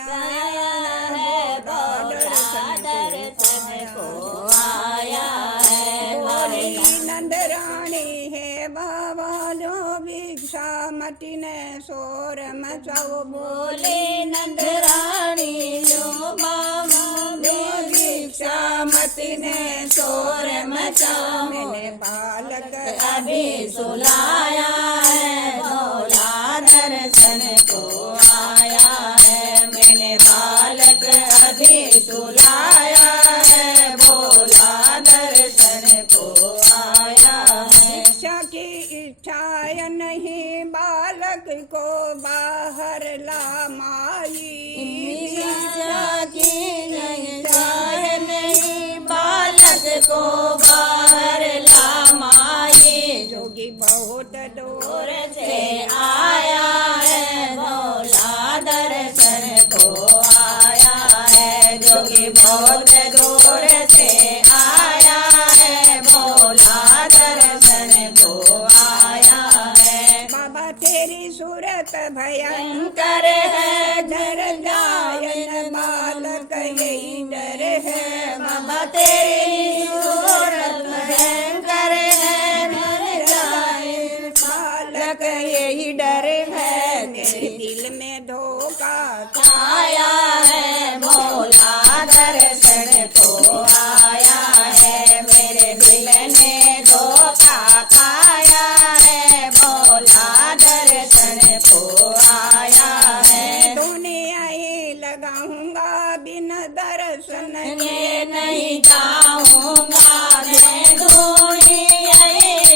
आया है, भोला दर्शन को आया है। बोली नंद रानी है बाबा जो भिक्षा मटी ने शोर मचाओ। बोले नंद रानी जो बाबा भिक्षा मटी ने शोर मचाओ। मैंने बालक अभी सुलाया है, भोला दर्शन को आया है। मैंने बालक अभी सुलाया है, भोला दर्शन को आया है। भिक्षा की इच्छा नहीं बालक को बाहर ला माई। भिक्षा की नहीं चाह नहीं, बालक को बाहर ला माई। जोगी बहुत दूर से आया है, भोला दर्शन को आया है। जोगी बहुत दूर से आया है, भोला दर्शन को आया है। बाबा तेरी सूरत भयंकर है, डर जायन बालक यही डर है। बाबा तेरी सूरत भयंकर है, डर जाए बालक यही डर है। मेरे दिल में धोखा आया है, भोला दर्शन को आया है। मेरे दिल में धोखा आया है, भोला दर्शन को आया है। दुनिया ही लगाऊंगा बिना दर्शन ये नहीं चाहूंगा, मैं दुनिया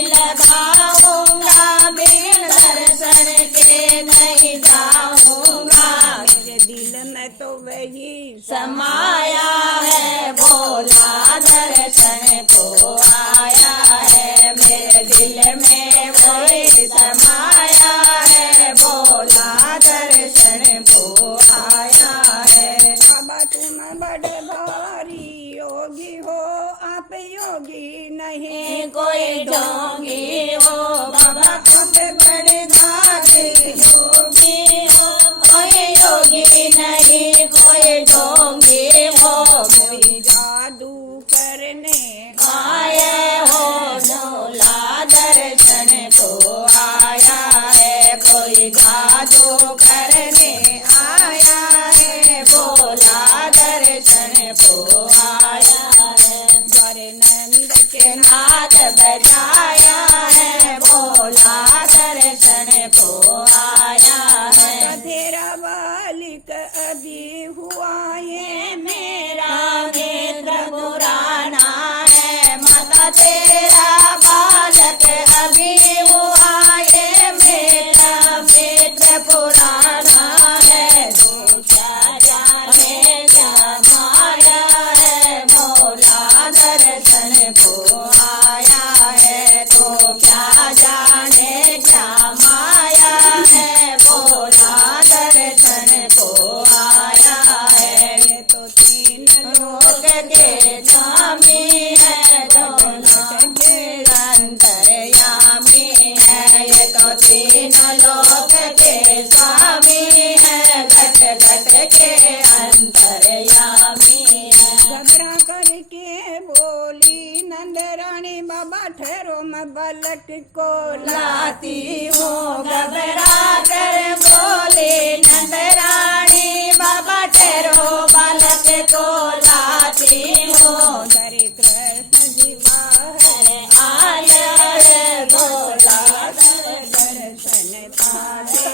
लगाऊंगा। बिन दर्शन के नहीं जाऊंगा। मेरे दिल में तो वही समाया है, भोला दर्शन को आया है। मेरे दिल में वही समाया है, भोला दर्शन को आया है। बाबा तुम बड़े भारी योगी हो, आप योगी नहीं कोई जोगी हो, बाबा आप बड़े भारी योगी हो। कोई योगी नहीं, कोई जोगी हो। कोई जादू करने आए हो, भोला दर्शन को आया है। कोई जादू करने आया है, भोला दर्शन को आया है। द्वारे नंद के नाद बजाया है, भोला दर्शन को आया है। तेरा बालिक अभी हुआ ये मेरा नेत्र पुराना है, माता तेरा बालक अभी हुआ ये। मेरा नेत्र पुराना है, तू क्या जाने क्या माया है, भोला दर्शन को आया है। तो क्या जाने क्या माया है, भोला दर्शन को आया है। तो तीन लोक के स्वामी है, दोनों के अंतर्यामी है। ये तो तीन लोक के स्वामी है, घट घट के अंतर्यामी है। घबरा करके बोली नंद रानी बाबा ठहरो मैं बालक को लाती हूँ। घबरा कर बोले नंद रानी, बाबा ठहरो बालक को लाती हूँ। हरे कृष्ण जी बाहर आया है, भोला दर्शन पाए।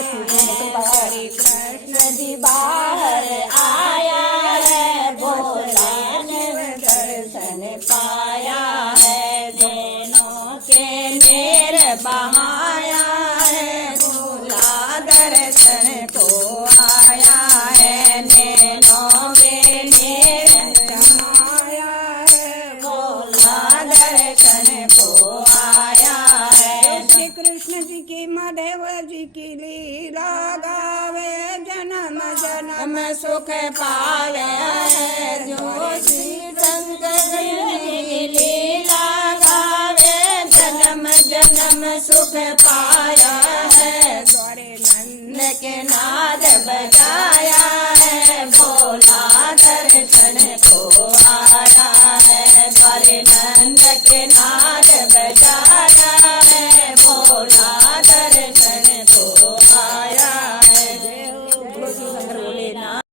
हरे कृष्ण जी बाहर आया है, भोला ने दर्शन पाया है। दोनों के नेर बहाया है, भोला दर्शन को आया है। नैनों के नेर आया है भोला दर्शन को आया है। श्री कृष्ण जी की माधव जी की लीला गावे जन्म जन्म हम सुख पावे, जो श्री शंकर